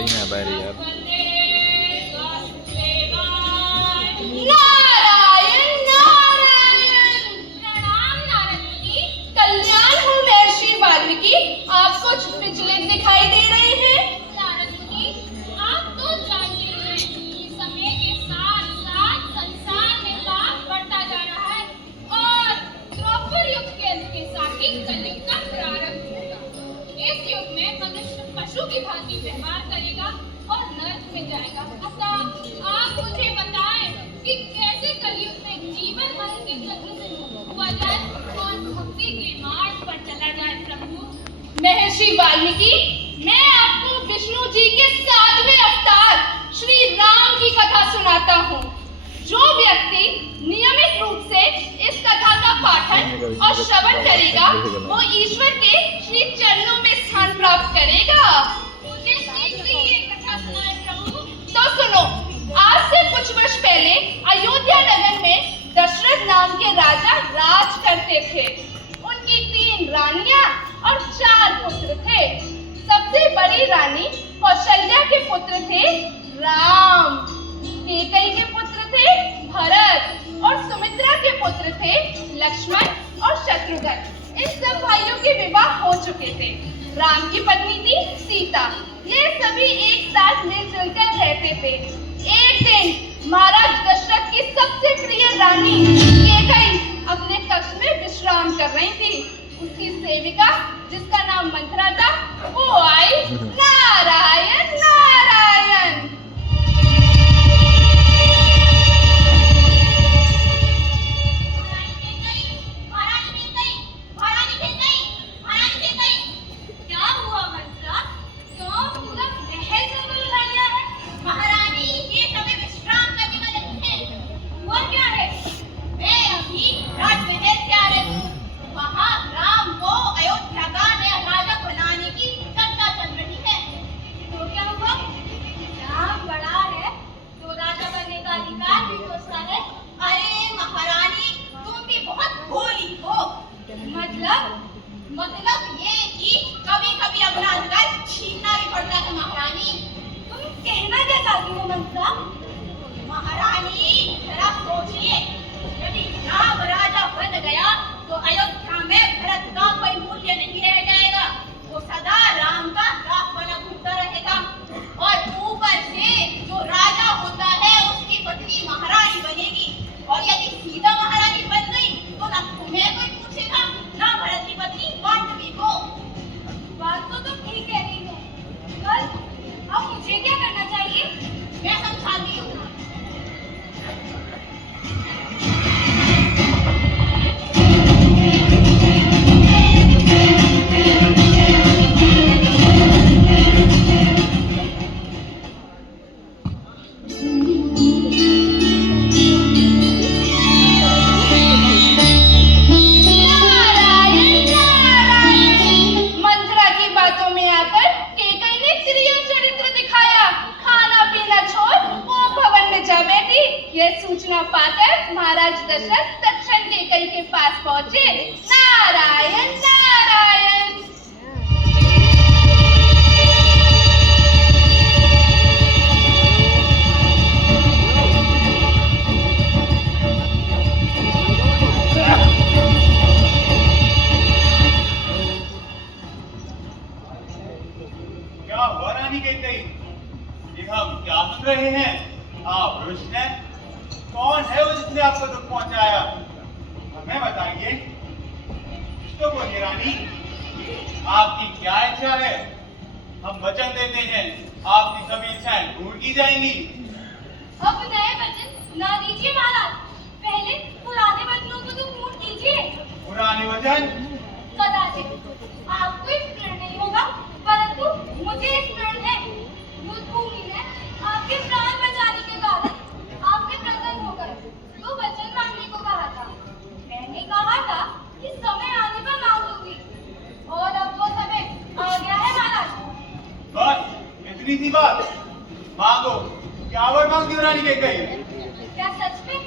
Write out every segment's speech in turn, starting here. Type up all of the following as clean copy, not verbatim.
सही में आ पा रही यार। नारायण नारायण। प्रणाम नारद मुनि। कल्याण हो महर्षि वाल्मीकि, आप कुछ विचलित दिखाई दे रहे हैं। नारद मुनि, आप तो जानते हैं कि समय के साथ साथ संसार में पाप बढ़ता जा रहा है और द्वापर युग के अंत के साथ ही कलयुग का प्रारंभ होगा। इस युग में मनुष्य पशु की भांति व्यवहार करेगा और नरक में जाएगा। अतः आप मुझे बताएं कि कैसे कलयुग में जीवन मरण के चक्र से मुक्त हुआ जाए और भक्ति के मार्ग पर चला जाए। प्रभु महर्षि वाल्मीकि, मैं आपको विष्णु जी के 7वें अवतार श्री राम की कथा सुनाता हूँ। जो व्यक्ति नियमित रूप से इस कथा का पाठन और श्रवण करेगा वो ईश्वर के श्री चरणों में स्थान प्राप्त करेगा। मुझे शीघ्र ये कथा सुनाएं प्रभु। तो सुनो, आज से कुछ वर्ष पहले अयोध्या नगर में दशरथ नाम के राजा राज करते थे। उनकी 3 रानियां और 4 पुत्र थे। सबसे बड़ी रानी कौशल्या के पुत्र थे राम, कैकेयी के पुत्र थे भरत और सुमित्रा के पुत्र थे लक्ष्मण और शत्रुघ्न। इन सब भाइयों के विवाह हो चुके थे। राम की पत्नी थी सीता। ये सभी एक साथ मिलजुल कर रहते थे। एक दिन महाराज दशरथ की सबसे प्रिय रानी कैकेयी अपने कक्ष में विश्राम कर रही थी। उसकी सेविका जिसका नाम मंथरा था वो आई। नारायण नारायण। क्या हुआ मंत्रा? क्यों पूरा महल जंगल उड़ा लिया है? महारानी, ये सभी विश्राम करने वाले हैं। हुआ क्या है? मैं अभी राजमहल से आ रही हूँ। वहाँ राम को अयोध्या का नया राजा बनाने की चर्चा चल रही है। तो क्या हुआ? राम बड़ा है तो राजा बनने का अधिकार भी तो उसका है। अरे महारानी, तुम भी बहुत भोली हो। मतलब ये कि कभी कभी अपना अधिकार छीनना भी पड़ता है महारानी। तुम कहना क्या चाहती हो मंत्रा? महारानी, जरा सोचिए, यदि राम राजा बन गया तो अयोध्या में भरत का कोई मूल्य नहीं रह जाएगा। वो सदा राम का दास बना घूमता रहेगा। और ऊपर से जो राजा होता है उसकी पत्नी महारानी बनेगी। और यदि सीता महारानी बन गई तो ना तुम्हें कोई पूछेगा ना भरत की पत्नी मांडवी को। बात तो तुम ठीक कह रही हो। कल अब मुझे क्या करना चाहिए? मैं समझाती हूँ। नारायण नारायण। मंत्रा की बातों में आकर कैकेयी ने प्रिय चरित्र दिखाया। खाना पीना छोड़ वो भवन में जा बैठी। यह सूचना पाकर महाराज दशरथ तत्क्षण कैकेयी के पास पहुंचे। नारायण नारायण। क्या हुआ रानी कैकेयी? ये हम क्या सुन रहे हैं? आप रुष्ट हैं? कौन है वो जिसने आपको दुख पहुंचाया? हमें बताइए। कुछ तो बोलिए रानी, आपकी क्या इच्छा है? हम वचन देते हैं आपकी सभी इच्छाएं पूर्ण की जाएंगी। अब नए वचन ना दीजिए महाराज। पहले पुराने वचनों को तो पूर्ण कीजिए। पुराने वचन? कदाचित आपको स्मरण नहीं होगा, परंतु मुझे स्मरण है। युद्ध भूमि में आपके प्राण बचाने के कारण आपने प्रसन्न होकर तो वचन मांगने को कहा था। मैंने कहा था कि समय आने पर मांग लूंगी और अब वो समय आ गया है महाराज। बस इतनी सी बात? मांगो। क्या वर मांगती हो रानी कैकेयी? क्या सच में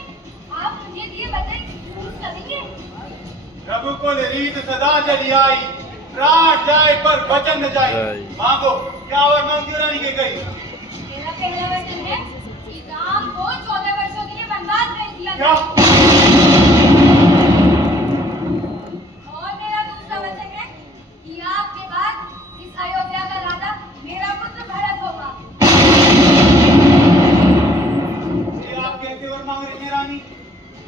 आप मुझे दिए वचन पूर्ण करेंगे? रघुकुल रीत सदा चली आई, प्राण जाए पर वचन न जाए। मांगो, क्या वर मांगती हो रानी कैकेयी? मेरा पहला वचन है कि राम को 14 वर्षों के लिए वनवास भेज दिया क्या? और मेरा दूसरा वचन है कि आपके बाद इस अयोध्या का राजा मेरा पुत्र भरत होगा। ये आप कैसे वर मांग रही हैं रानी?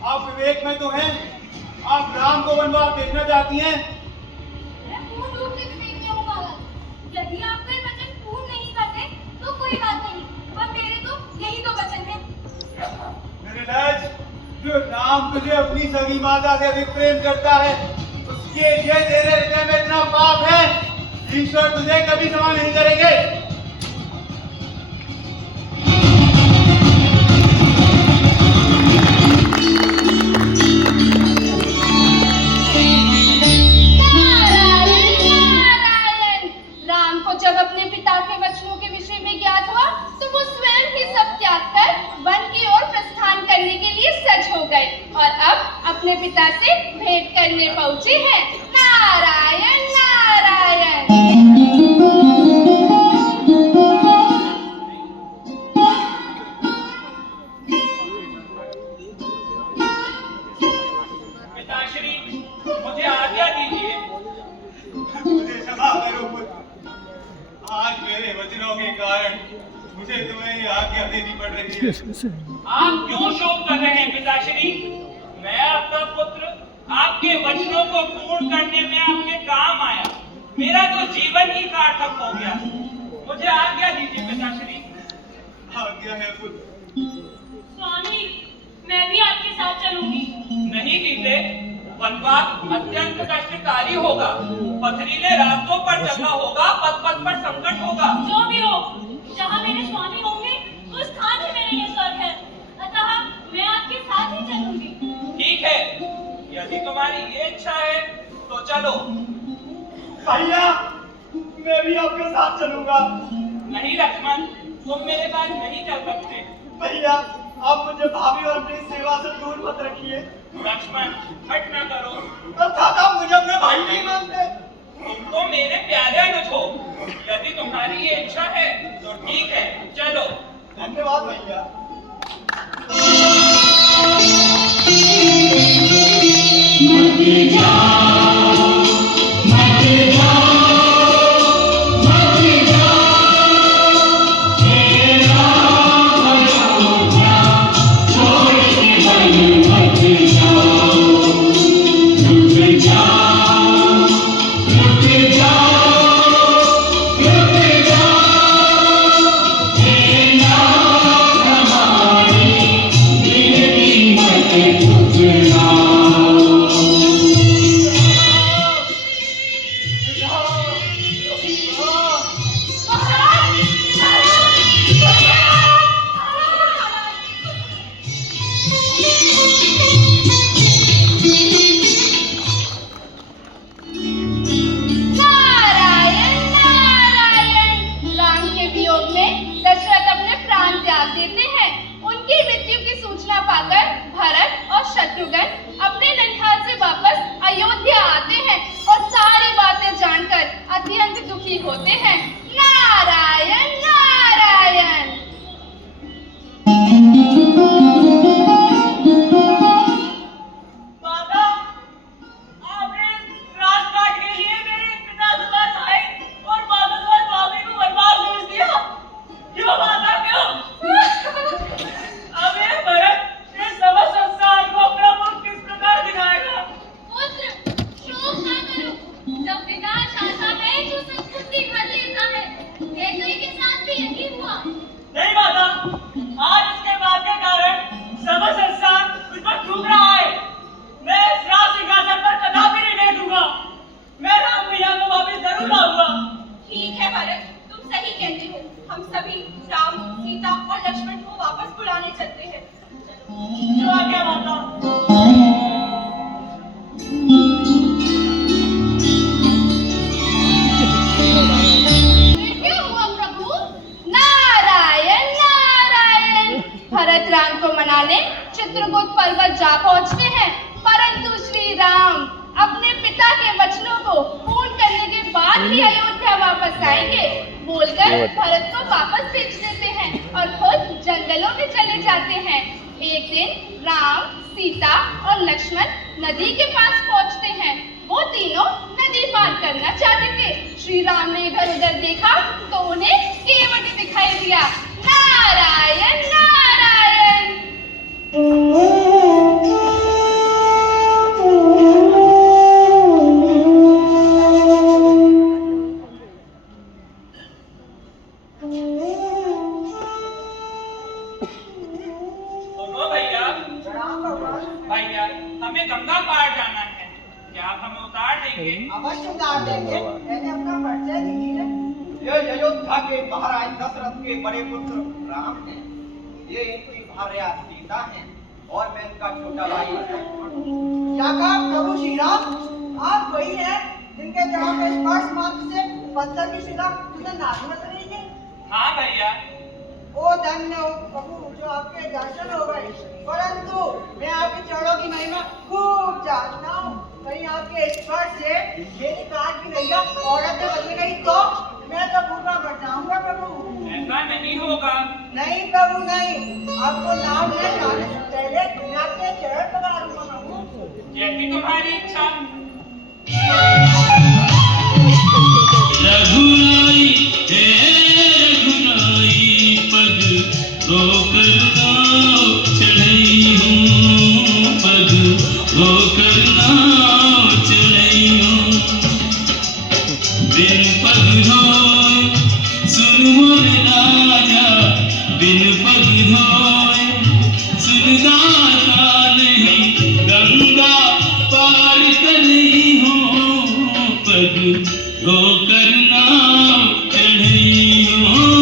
आप विवेक में तो हैं? आप राम को वनवास भेजना चाहती हैं? मैं पूर्ण रूप से विवेक में हूँ बालक। यदि आप कोई वचन पूर्ण नहीं करते तो कोई बात नहीं, पर मेरे तो यही दो वचन हैं। मेरे लाज, जो राम तुझे अपनी सगी माता से अधिक प्रेम करता है, उसके लिए तेरे हृदय में इतना पाप है, ईश्वर तुझे कभी क्षमा नहीं करेंगे। नारायण नारायण। राम को जब अपने पिता के वचनों के विषय में ज्ञात हुआ तो वो स्वयं ही सब त्याग कर वन की ओर प्रस्थान करने के लिए सज हो गए और अब अपने पिता से भेंट करने पहुंचे हैं। नारायण नारायण। पिताश्री, मुझे आज्ञा दीजिए। मुझे क्षमा करो पुत्र, आज मेरे वचनों के कारण मुझे तुम्हें ये आज्ञा देनी पड़ रही है। आप क्यों शोक कर रहे हैं पिताश्री? मैं आपका पुत्र आपके वचनों को पूर्ण करने में आपके काम आया। मेरा तो जीवन ही सार्थक हो गया। मुझे आज्ञा दीजिए पिताश्री। आज्ञा है पुत्र। स्वामी, मैं भी आपके साथ चलूंगी। नहीं सीते, वनवास अत्यंत कष्टकारी होगा। पथरीले रास्तों पर चलना होगा, पथ पथ पर संकट होगा। जो भी हो, जहाँ मेरे स्वामी होंगे उस स्थान ही मेरे लिए स्वर्ग है। अतः मैं आपके साथ ही चलूंगी। ठीक है, यदि तुम्हारी ये इच्छा है तो चलो। भैया, मैं भी आपके साथ चलूंगा। नहीं लक्ष्मण, तुम मेरे साथ नहीं चल सकते। भैया, आप मुझे भाभी और अपनी सेवा से दूर मत रखिए। लक्ष्मण, हट ना करो। अर्थात आप मुझे अपने भाई नहीं मानते। तुम तो मेरे प्यारे अनुज हो। यदि तुम्हारी ये इच्छा है तो ठीक है, चलो। धन्यवाद भैया। नारायण नारायण। राम के वियोग में दशरथ अपने प्राण त्याग देते हैं। उनकी मृत्यु की सूचना पाकर भरत और शत्रुघ्न अपने ननिहाल से वापस अयोध्या आते हैं और सारी बातें जानकर अत्यंत दुखी होते हैं। नारायण नारायण। माता, आपने रात काट के लिए मेरे पिता सुबह भाई और माता सुबह भाभी को वनवास भेज दिया। क्यों माता, क्यों? अब ये भरत इस समस्त संसार को अपना मुख किस प्रकार दिखाएगा? पुत्र, शोक ना करो। जब विनाश आता है तो सब खुद ही भर लेता है। कैकेयी के साथ भी यही हुआ। नहीं माता, आज इसके बाद के कारण समस्त संसार मुझ पर थूक रहा है। मैं इस राज सिंहासन पर कदापि नहीं बैठूंगा। मैं राम भैया को वापस जरूर लाऊंगा। ठीक है भरत, तुम सही कहते हो। हम सभी राम, सीता और लक्ष्मण को वापस बुलाने चलते हैं। जो आज्ञा माता। फिर क्या हुआ प्रभु? नारायण नारायण। भरत राम को मनाने चित्रकूट पर्वत जा पहुंचते हैं, परंतु श्री राम अपने पिता के वचनों को पूर्ण करने के भरत को वापस भेज देते हैं और खुद जंगलों में चले जाते हैं। एक दिन राम, सीता और लक्ष्मण नदी के पास पहुंचते हैं। वो तीनों नदी पार करना चाहते थे। श्री राम ने इधर उधर देखा तो उन्हें केवट दिखाई दिया। नारायण नारायण। सुनो भैया, भैया हमें गंगा पार जाना है, क्या आप हमें उतार देंगे? अवश्य उतार देंगे। मैंने अपना परिचय दीजिए। ये अयोध्या के महाराज दशरथ के बड़े पुत्र राम हैं। ये इनकी भार्या सीता हैं और मैं इनका छोटा भाई हूँ। क्या कहा प्रभु श्री राम? आप वही हैं जिनके चरणों के स्पर्श मात्र से पत्थर की शिला तुझे नाश बन रही थी? हाँ भैया। ओ धन्य हो प्रभु जो आपके दर्शन हो गए। परंतु मैं आपके चरणों की महिमा खूब जानता हूँ। कहीं आपके स्पर्श से मेरी काट की नैया औरत से बदल गई तो मैं तो भूखा मर जाऊंगा प्रभु। ऐसा नहीं होगा। नहीं प्रभु नहीं, आपको नाम ले जाने से पहले मैं आपके चरण पधारूंगा प्रभु। जैसी तुम्हारी इच्छा। रघुराई रघुराई पद धोकर नाव चढ़ई हूँ, पद धोकर नाव चढ़ई हूँ। बिन पग धोए सुन मोर राजा, बिन पग धोए सुन दाता नहीं, गंगा पार करई हूँ, पग धोकर नाव चढ़ई हूँ।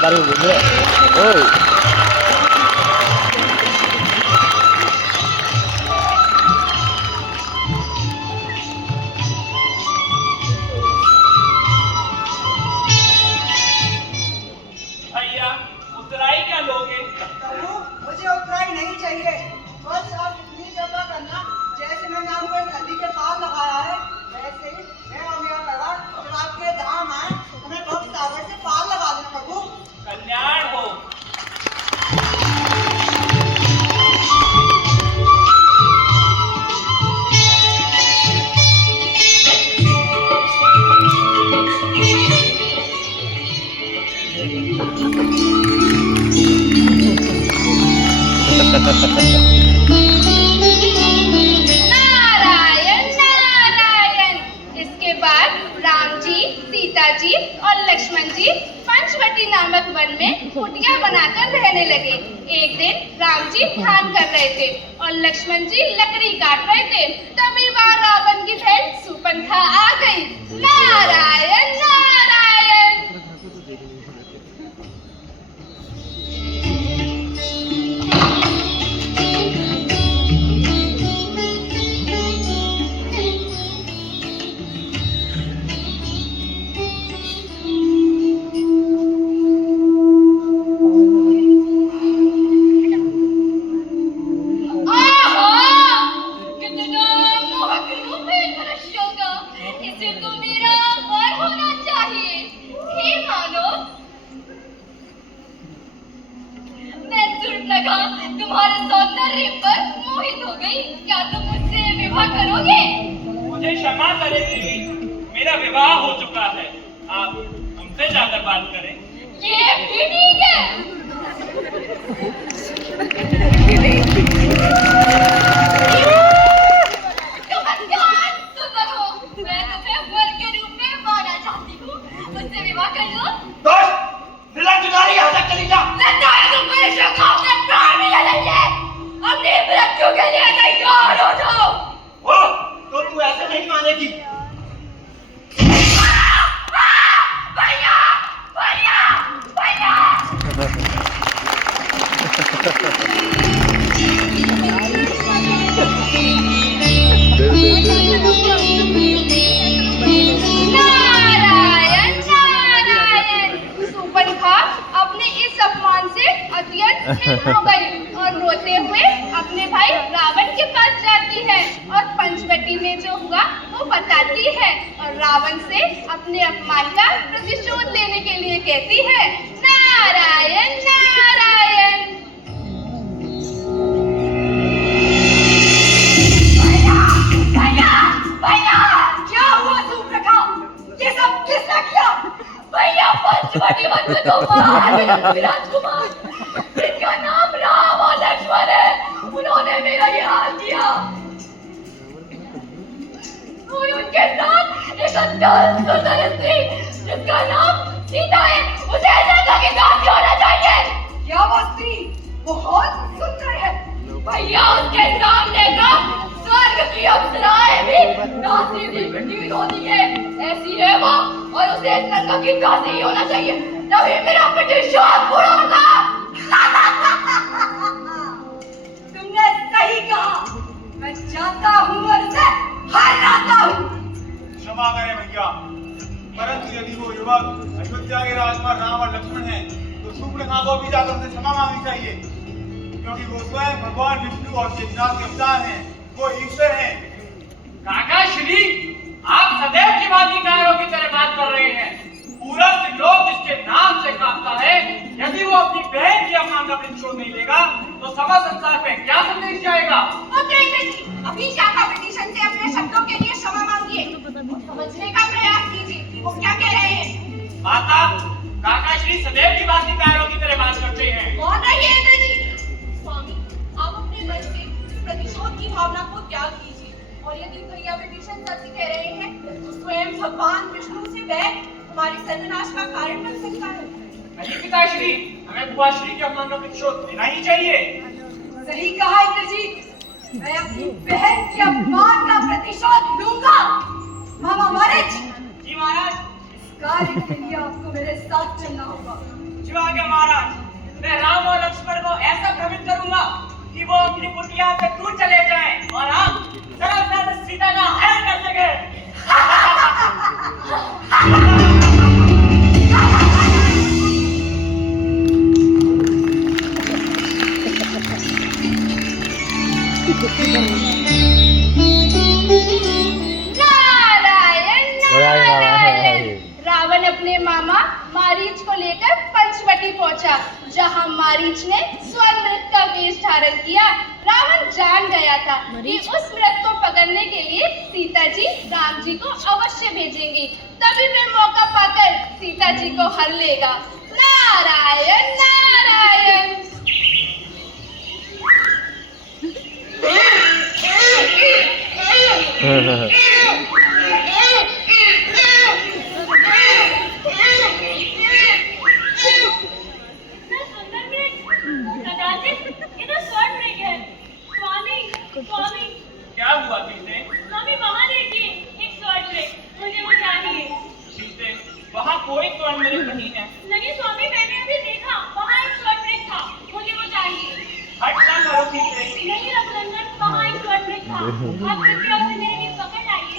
taruh dulu. Oh. भैया उतराई क्या लोगे? प्रभु मुझे उत्तराई नहीं चाहिए। बस आप इतनी कृपा करना, जैसे मैंने आपको इस नदी के पार लगाया है वैसे ही मैं और मेरा परिवार जब आपके धाम आए हमें भक्त सागर से पार लगा देना प्रभु। कल्याण हो। नारायण नारायण। इसके बाद राम जी, सीता जी और लक्ष्मण जी पंचवटी नामक वन में कुटिया बनाकर रहने लगे। एक दिन राम जी ध्यान कर रहे थे और लक्ष्मण जी लकड़ी काट रहे थे। तभी वहां रावण की बहन सुपंखा आ गई। नारायण नारायण। तुम्हारे सौंदर्य पर मोहित हो गई। क्या तुम मुझसे विवाह करोगे? मुझे क्षमा करें देवी, मेरा विवाह हो चुका है। आप हमसे जाकर बात करें। ये भी ठीक है। तुम अज्ञान सुंदर हो। मैं तुम्हें वर के रूप में माना चाहती हूँ। मुझसे विवाह कर लो। अपनी मृत्यु के लिए तैयार हो जाओ। तो तू ऐसे नहीं मानेगी। भैया भैया भैया। नारायण नारायण। सुपंखा मूर्छित हो गई और रोते हुए अपने भाई रावण के पास जाती है और पंचवटी में जो हुआ वो बताती है और रावण से अपने अपमान का प्रतिशोध लेने के लिए कहती है, नारायण नारायण। भैया भैया क्या हुआ सुप्रखा? ये सब किसने किया? भैया पंचवटी वन में तो महाराज राजकुमार जिनका नाम राम और लक्ष्मण है, उन्होंने मेरा ये हाल किया। और उनके साथ एक अत्यंत सुंदर स्त्री जिसका नाम सीता है, उसे लंका की दासी होना चाहिए। क्या वो स्त्री बहुत सुंदर है? भैया उसके सामने का स्वर्ग की अप्सराएं भी नाची सी प्रतीत होती है, ऐसी है वो, और उसे लंका की दासी ही होना चाहिए, तभी मेरा प्रतिशोध पूरा होगा। तुमने सही कहा, मैं जानता हूँ और उसे हराता हूँ। क्षमा करें भैया, परंतु यदि वो युवक अयोध्या के राजकुमार राम और लक्ष्मण हैं, तो सुपर्णखा को भी जाकर उनसे क्षमा मांगनी चाहिए, क्योंकि वो स्वयं भगवान विष्णु और शेषनाग के अवतार हैं, वो ईश्वर हैं। काका श्री, आप सदैव की बाधिकारों की तरह बात कर रहे हैं। पूरा त्रिलोक जिसके नाम से कांपता है, यदि वो अपनी बहन की अपमान का प्रतिशोध नहीं लेगा तो समस्त संसार पे क्या संदेश जाएगा? अभी काका विभीषण से अपने शब्दों के लिए क्षमा मांगिए, समझने का प्रयास कीजिए कि वो क्या कह रहे हैं। माता, काका श्री सदैव की बाधिकारों की तरह बात करते हैं। कौन रही है इंद्रजी? स्वामी, आप अपने मन से प्रतिशोध की भावना को त्याग कीजिए, और यदि भैया विभीषण सत्य कह रहे हैं तो स्वयं भगवान विष्णु से वह हमारे सर्वनाश का कारण बन सकता है। नहीं पिताश्री, हमें बुआ श्री के अपमान का प्रतिशोध लेना ही चाहिए। सही कहा इंद्रजीत, मैं अपनी बहन के अपमान का प्रतिशोध लूंगा। मामा महाराज जी महाराज। इस कार्य के लिए आपको मेरे साथ चलना होगा। जो आगे महाराज, मैं राम और लक्ष्मण को ऐसा भ्रमित करूंगा कि वो अपनी कुटिया से दूर चले जाएं और हम सरलता से सीता का हरण कर सके। नारायण नारायण। रावण अपने मामा मारीच को लेकर पंचवटी पहुंचा, जहां मारीच ने स्वर्ण मृग का वेश धारण किया। रावण जान गया था कि उस मृग को पकड़ने के लिए सीता जी राम जी को अवश्य भेजेंगी, तभी वे मौका पाकर सीता जी को हर लेगा। नारायण नारायण। क्या हुआ सीते? वहाँ देखिए, एक स्वर्ण मृग, मुझे वो चाहिए। सीते, वहाँ कोई स्वर्ण मृग नहीं है। नहीं स्वामी, मैंने अभी देखा, वहाँ एक स्वर्ण मृग था, मुझे वो चाहिए। हट ना करो सीते। नहीं रघुनंदन, वहाँ एक स्वर्ण मृग था, आप कृपया उसे मेरे लिए पकड़ लाइए।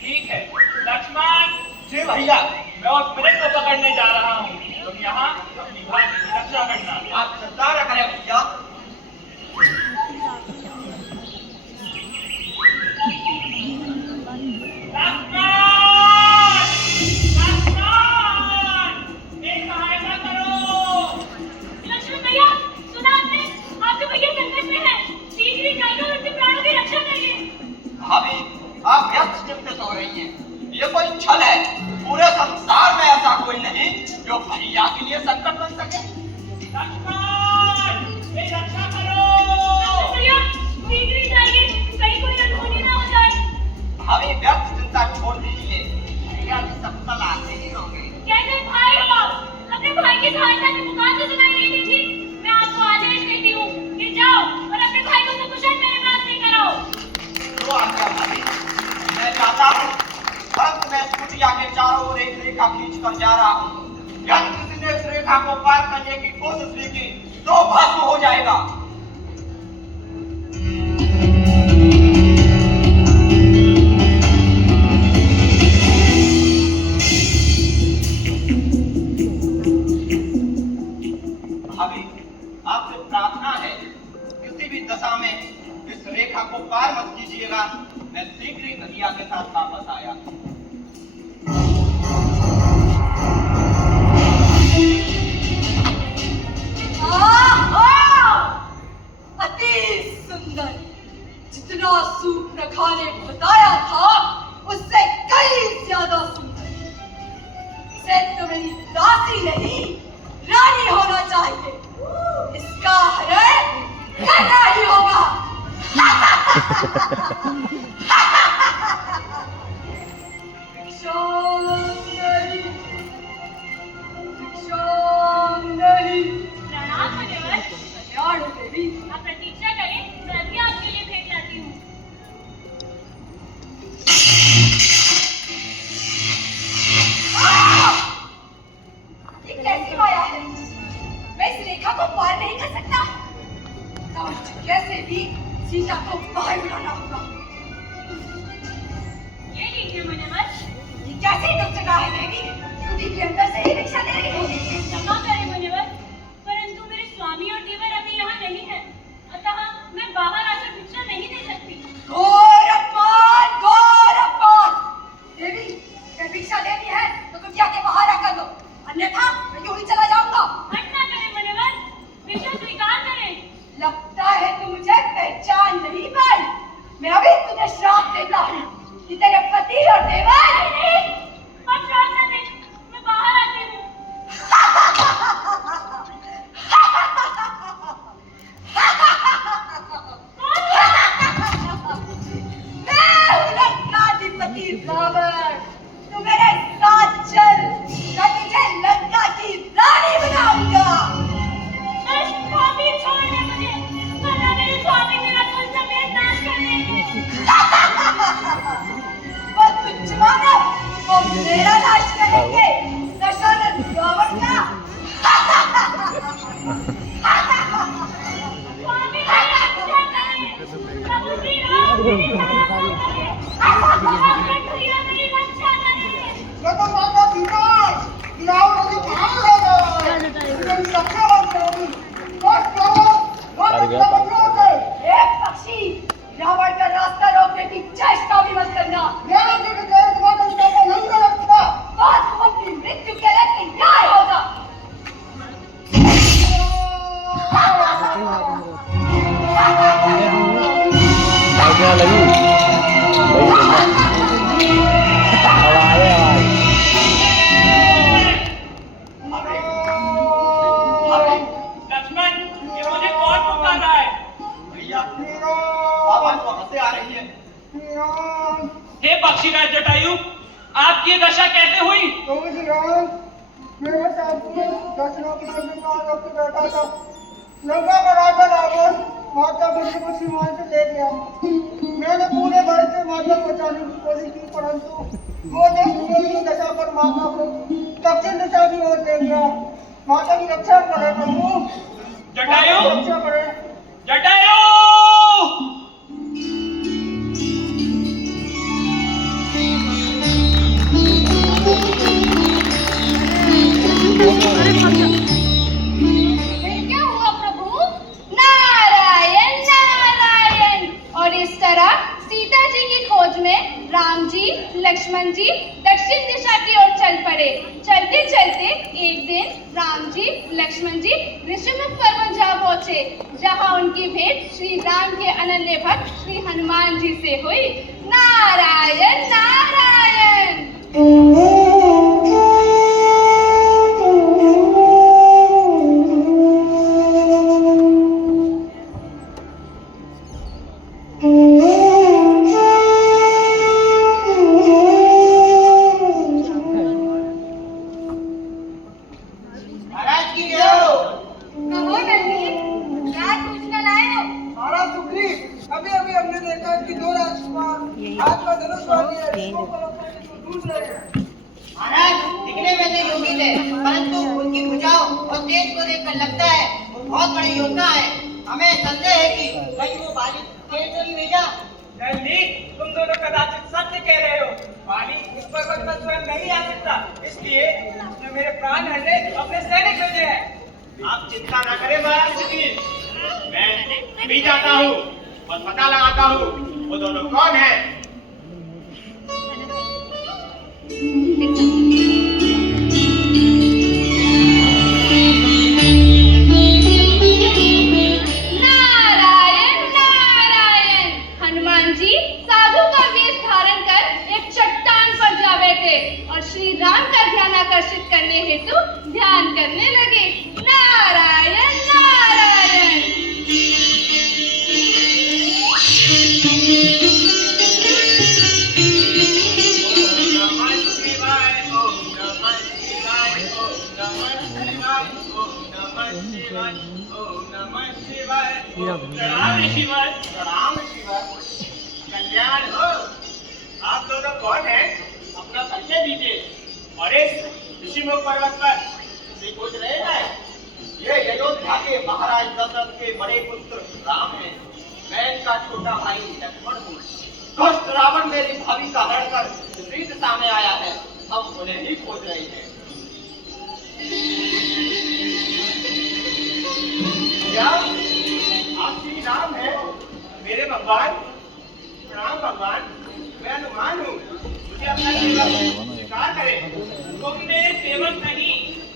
ठीक है लक्ष्मण। जी भैया, मैं उस मृग को पकड़ने जा रहा हूँ, तुम यहाँ अपनी भाभी की रक्षा करना। आप श्रद्धा रखें भैया। लक्ष्मण भैया, सुना आपने? आपके भैया संकट में हैं, शीघ्र ही जाइए और उनके प्राणों की रक्षा करिए। भाभी, आप व्यर्थ चिंतित हो रही हैं। ये कोई छल है, पूरे संसार में ऐसा कोई नहीं जो भैया के लिए संकट बन सके। लक्ष्मण, मेरी रक्षा करो। लक्ष्मण भैया, शीघ्र ही जाइए, कहीं कोई अनहोनी ना हो जाए। भाभी, व्यर्थ चिंता छोड़ दीजिए, भैया भी सब सलाह ही होंगे। कैसे भाई हो आप? अपने भाई की सहायता की पुकार तो सुनाई नहीं देती। मैं आपको आदेश देती हूँ कि जाओ और अपने भाई को सकुशल मेरे पास लेकर आओ। जो आज्ञा भाभी, मैं चाहता हूँ अंत में कुटिया के चारों ओर एक रेखा खींच कर जा रहा हूँ। यदि किसी ने इस रेखा को पार करने की कोशिश भी की तो भस्म हो जाएगा। भाभी, आपसे कीजिएगा, मैं शीघ्र ही हदिया के साथ वापस आया। अति सुंदर, जितना सूप रखा ने बताया था उससे कई ज्यादा सुंदर। इसे तो मेरी दासी नहीं रानी होना चाहिए। इसका हरण करना ही होगा। प्रणाम मुनिवर। कल्याण हो देवी। आप प्रतीक्षा करें, मैं अभी आपके लिए भेंट लाती हूँ। ये कैसी माया है? मैं इस रेखा को पार नहीं कर सकता। तो कैसे भी सीता को बाहर बुलाना होगा। ये लीजिए मुनिवर। ये कैसी दुष्ट जगह है देवी? कुटी के अंदर से ही भिक्षा ले रही होगी। क्षमा करें मुनिवर, परंतु मेरे स्वामी और देवर अभी यहाँ नहीं है, अतः मैं बाहर आकर भिक्षा नहीं दे सकती। घोर अपमान, घोर अपमान। देवी, अगर भिक्षा लेनी है तो कुटिया के बाहर आकर दो, अन्यथा मैं यूं ही चला जाऊंगा। हट ना करें मुनिवर, भिक्षा स्वीकार करें। लगता है तू मुझे पहचान नहीं पाई। मैं अभी तुझे श्राप देता हूँ कि तेरे पति और देवर नहीं, आप श्राप न दें, मैं बाहर आती हूँ। मैं हूँ लंकाधिपति रावण। तू मेरे साथ चल, मैं तुझे लंका की रानी बनाऊंगा। स्वामी छोड़ दे मुझे, वरना मेरे स्वामी मेरा कुल समेत नाश कर देंगे। वो तुच्छ मानव, वो मेरा नाश करेंगे। दशरथ रावण का। स्वामी मेरी रक्षा करें, प्रभु श्री राम मेरी सहायता करें, भैया मेरी रक्षा करें। तो माता सीता रावण अभी कहाँ रह गया? तेरी रक्षा बंद करोगी। बस करो, बस करो। एक पक्षी, रावण का रास्ता रोकने की चेष्टा भी मत करना। मेरे दिल के तुम्हारे उसका को नहीं रखता। और तुम अपनी मृत्यु के लिए तैयार हो जा। आगे लगी लक्ष्मण, ये मुझे कौन पुकार रहा है? भैया, आवाज वहां से आ रही है। हे पक्षीराज जटायु, आपकी ये दशा कैसे हुई? मेरे सामने दशरथ के पास होकर बैठा था। लंका का राजा रावण माता को सीमान से ले गया। मैंने पूरे भर से माता को बचाने की कोशिश की, परंतु वो देखने दशा पर माता को दक्षिण दिशा की ओर ले गया। माता की रक्षा करे प्रभु। जटायु, रक्षा करे। जटायु! क्या हुआ प्रभु? नारायण नारायण। और इस तरह सीता जी की खोज में राम जी लक्ष्मण जी दक्षिण दिशा की ओर चल पड़े। चलते चलते एक दिन राम जी लक्ष्मण जी ऋषिमुख पर्वत जा पहुंचे, जहां उनकी भेंट श्री राम के अनन्य भक्त श्री हनुमान जी से हुई। नारायण नारायण। महाराज की जय हो। कहो नंदी, क्या सूचना लाए हो? महाराज सुग्रीव, अभी अभी हमने देखा कि दो राजकुमार हाथ में धनुष बांधे ऋषियों को ढूंढ रहे हैं। महाराज दिखने में तो योगी थे, परंतु उनकी भुजाओं और तेज को देखकर लगता है वो बहुत बड़े योद्धा है। हमें संदेह है कि कहीं वो बाली तेज तो नहीं भेजा। नंदी, तुम दोनों कदाचित सत्य कह रहे हो। वाली इस पर्वत पर स्वयं नहीं आ सकता, इसलिए उसने मेरे प्राण हरने अपने सैनिक भेजे हैं। आप चिंता न करें महाराज जी, मैं भी जाता हूँ और पता लगाता हूँ वो दोनों कौन है? नारायण नारायण। हनुमान जी साधु का वेश धारण कर एक चट्टान पर जा बैठे और श्री राम का ध्यान आकर्षित करने हेतु ध्यान करने लगे। नारायण नारायण। प्रणाम ऋषिवर। प्रणाम शिवर। कल्याण हो। आप दोनों कौन हैं? अपना परिचय दीजिए। और इस ऋषिमुख पर्वत पर श्री पूछ रहे हैं, ये अयोध्या के महाराज दशरथ के बड़े पुत्र राम हैं। मैं इनका छोटा भाई लक्ष्मण हूँ। दुष्ट रावण मेरी भाभी का हरण कर दूसरी दिशा में आया है। हम उन्हें ही खोज रहे हैं। क्या आप श्री राम हैं? मेरे भगवान। प्रणाम भगवान। मैं हनुमान हूँ। मुझे अपना सेवक स्वीकार करें। तुम मेरे सेवक नहीं,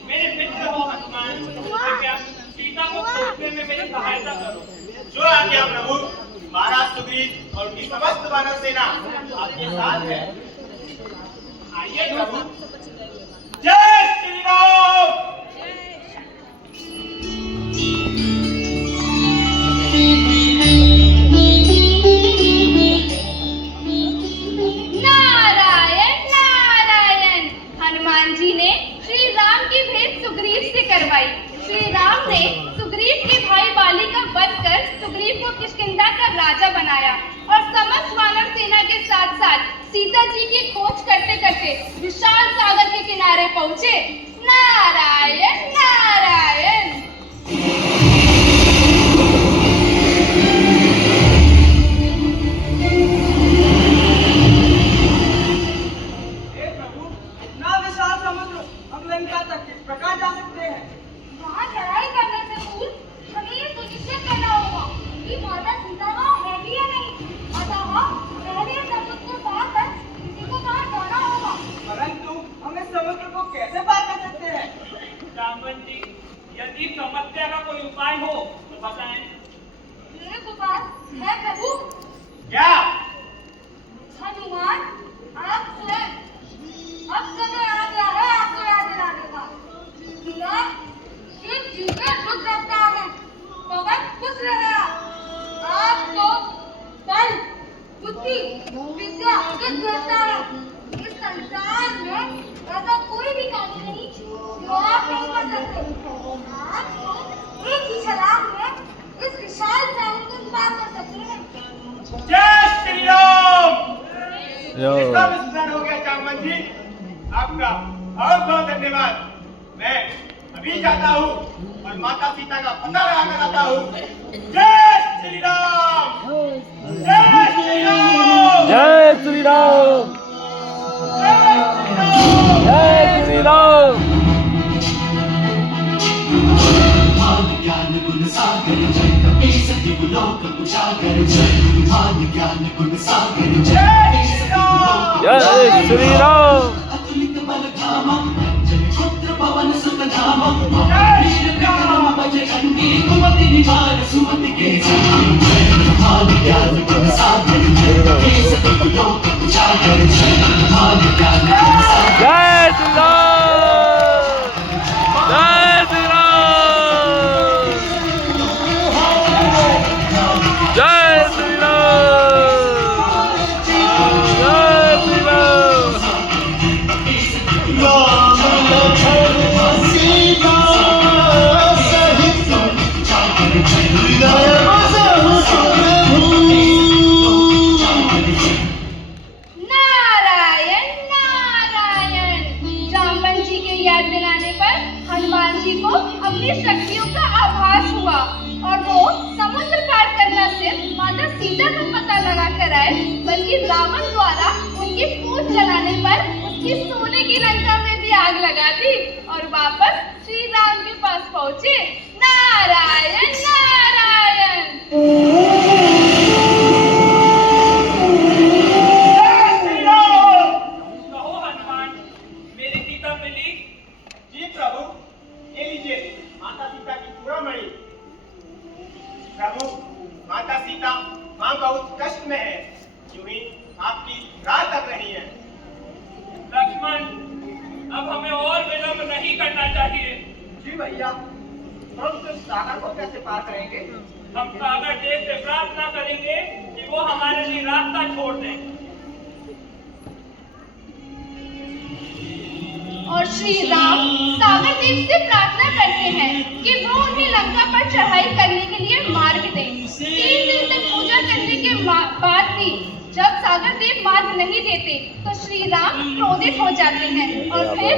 मेरे मित्र हो हनुमान। कृपया सीता को खोजने में मेरी सहायता करो। जो आज्ञा प्रभु। महाराज सुग्रीव और उनकी समस्त वानर सेना आपके साथ है। आइए प्रभु। जय श्री राम। नारायण नारायण। हनुमान जी ने श्री राम की भेंट सुग्रीव से करवाई। श्री राम ने सुग्रीव के भाई बाली का वध कर सुग्रीव को किष्किंधा का राजा बनाया और समस्त वानर सेना के साथ साथ सीता जी की खोज करते करते विशाल सागर के किनारे पहुँचे। नारायण नारायण। इतना विशाल समुद्र हम लंका तक किस प्रकार जा सकते हैं? वहाँ चढ़ाई करने से पूर्व हमें ये सुनिश्चित करना होगा कि माता सीता वहाँ है भी या नहीं। अतः पहले समुद्र को पार कर किसी को वहाँ जाना होगा। परंतु हम इस समुद्र को कैसे पार कर सकते हैं? जामवंत जी, यदि समस्या का कोई उपाय हो तो बताएं। मेरे को पास है प्रभु। क्या? हनुमान आप स्वयं अब समय आ गया है आपको याद दिलाने का। दुनिया शिव जी के दुख अवतार है। पवन खुश रहेगा। आप तो बल बुद्धि विद्या युद्ध करता है। इस संसार में ऐसा कोई भी कार्य नहीं जो आप नहीं कर सकते। आप तो एक ही छलांग में इस विशाल सागर को पार कर सकते हैं। जय श्री राम। यो। इसका विस्तार हो गया जामवंत जी। आपका बहुत बहुत धन्यवाद। मैं अभी जाता हूँ और माता सीता का पता लगा कर आता हूँ। जय श्री राम। जय श्री राम। जय श्री राम। जय श्री राम। ज्ञान गुण सागर जय कपीस दिवलोक उजागर जय ज्ञान गुण सागर जय श्री राम। जय श्री राम। अतुलित बल धामा जय पुत्र पवन सुत धामा जय श्री राम। बजरंगी कुमति निवार सुमति के ज्ञान गुण सागर जय कपीस दिवलोक उजागर जय ज्ञान गुण सागर जय श्री राम। जय श्री राम। जय श्री राम। जय श्री राम। नारायण नारायण। जामवंत जी के याद दिलाने पर हनुमान जी को अपनी शक्तियों का आभास हुआ और वो समुद्र पार करना सिर्फ माता सीता का पता लगा कर आए, बल्कि रावण द्वारा उनकी पूंछ जलाने पर उसकी सोने की लंका में भी आग लगा दी और वापस श्री राम के पास पहुँचे। नारायण नारायण। प्रभु, माता सीता मां बहुत कष्ट में है, यूं ही आपकी राह तक रही है। लक्ष्मण, अब हमें और विलंब नहीं करना चाहिए। जी भैया, हम तो सागर को कैसे पार करेंगे? हम सागर देव से प्रार्थना करेंगे कि वो हमारे लिए रास्ता छोड़ दें। और श्री राम सागर देव से प्रार्थना करते हैं कि वो उन्हें लंका पर चढ़ाई करने के लिए मार्ग दें। 3 दिन तक पूजा करने के बाद भी जब सागर देव मार्ग नहीं देते तो श्री राम क्रोधित हो जाते हैं और फिर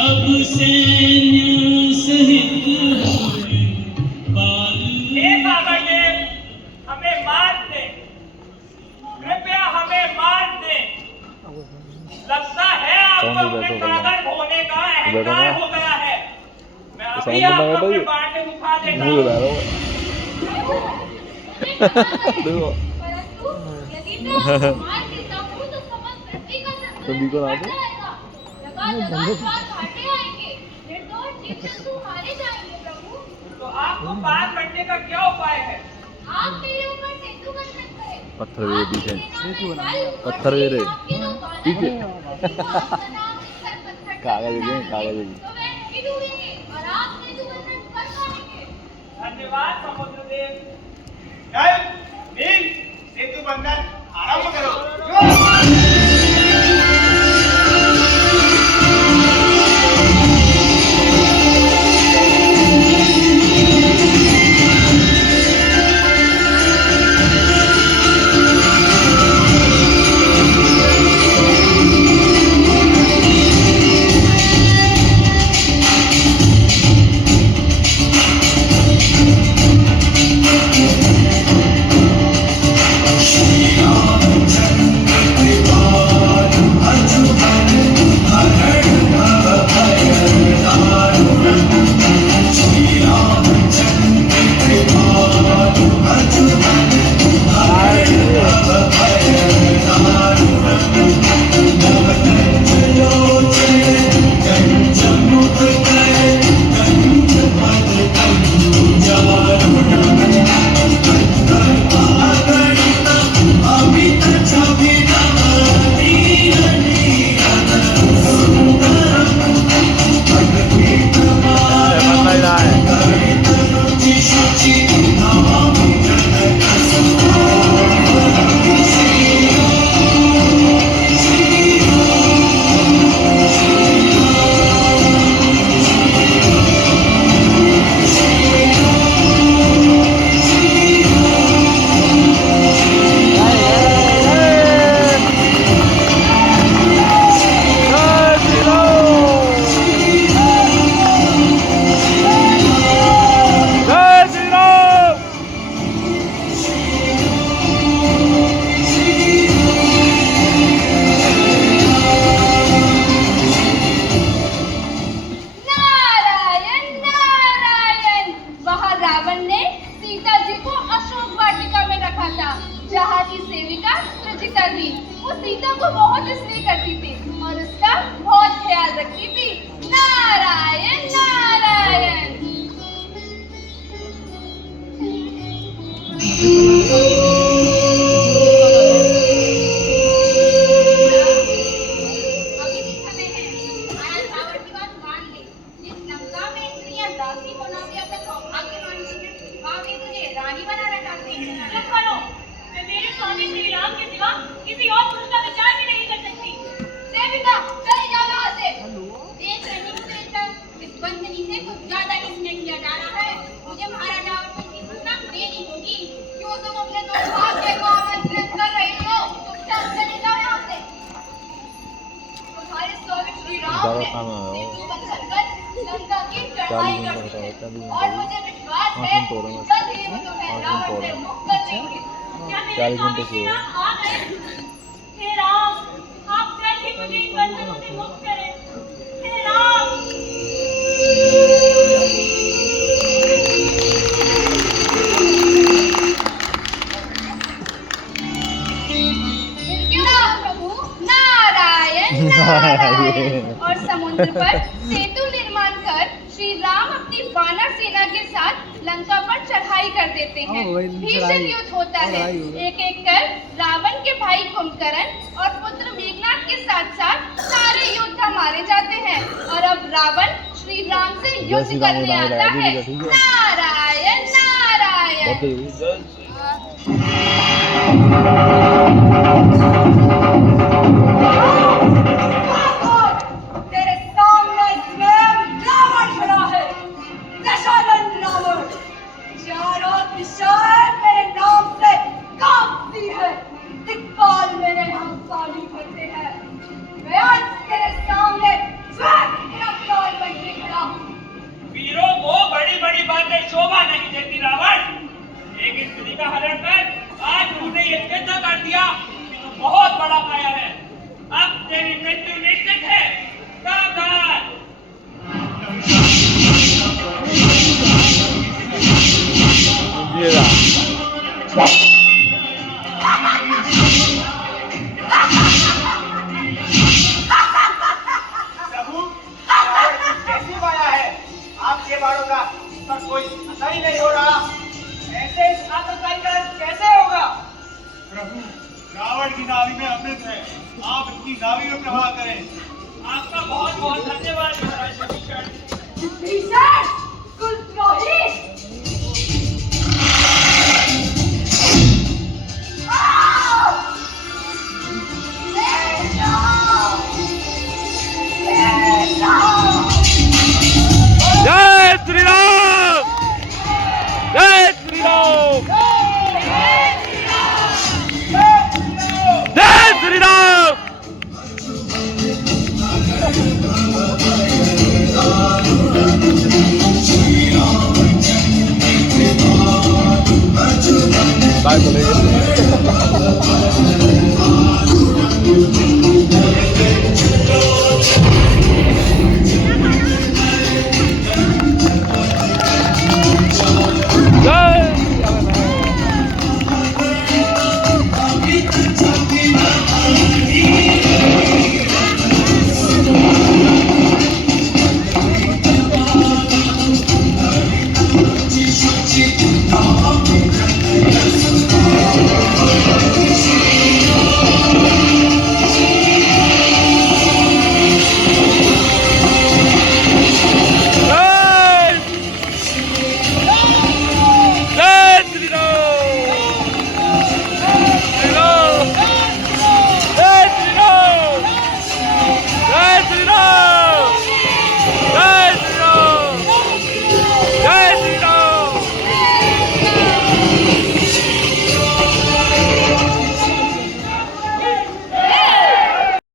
अब सैन्य सहित हे सागर देव, हमें मार दें, कृपया हमें मार दें। लगता है आपको अपने सागर होने का अहंकार हो गया है। मैं अभी आपको अपने बाण से उठा देता हूँ। परंतु यदि मैं मार देता हूँ तो समस्त पृथ्वी का संतुलन बिगड़ जाएगा। लगातार 4 घाटे आएंगे, निर्दोष जीव जंतु मारे जाएंगे। प्रभु, तो आपको पार करने का क्या उपाय है? आप मेरे ऊपर सेतु बंधन करें। पत्थर वे पीछे पत्थर वे रे ठीक है। कागज दे कागज दे तो वे नहीं डूबेंगे और आप सेतु बंधन कर पाएंगे। धन्यवाद समुद्रदेव। जय नील, सेतु बंधन आरंभ करो। और समुद्र पर सेतु निर्माण कर श्री राम अपनी वानर सेना के साथ लंका पर चढ़ाई कर देते हैं। भीषण युद्ध होता है। एक एक कर रावण के भाई कुंभकर्ण और पुत्र मेघनाद के साथ साथ सारे योद्धा मारे जाते हैं और अब रावण श्री राम से युद्ध करने आता है। नारायण नारायण। तेरे सामने स्वयं रावण खड़ा है, दशानन रावण। चारों दिशाएं मेरे नाम से कांपती है, दिक्पाल मेरे नाम पानी भरते हैं। मैं आज तेरे सामने स्वयं तेरा काल बन के खड़ा हूँ। वीरों को बड़ी बड़ी बातें शोभा नहीं देती रावण। एक स्त्री का हरण कर आज तूने ये सिद्ध कर दिया कि तू बहुत बड़ा पाया है। अब तेरी मृत्यु निश्चित है। सावधान। प्रभु, रावण की कैसी माया है? आपके बाणों का इस पर कोई असर ही नहीं हो रहा। ऐसे इस आतंकवादी का कैसे होगा? प्रभु, रावण की नाभि में अमृत है। आप इसकी नाभि में प्रहार करें। आपका बहुत बहुत धन्यवाद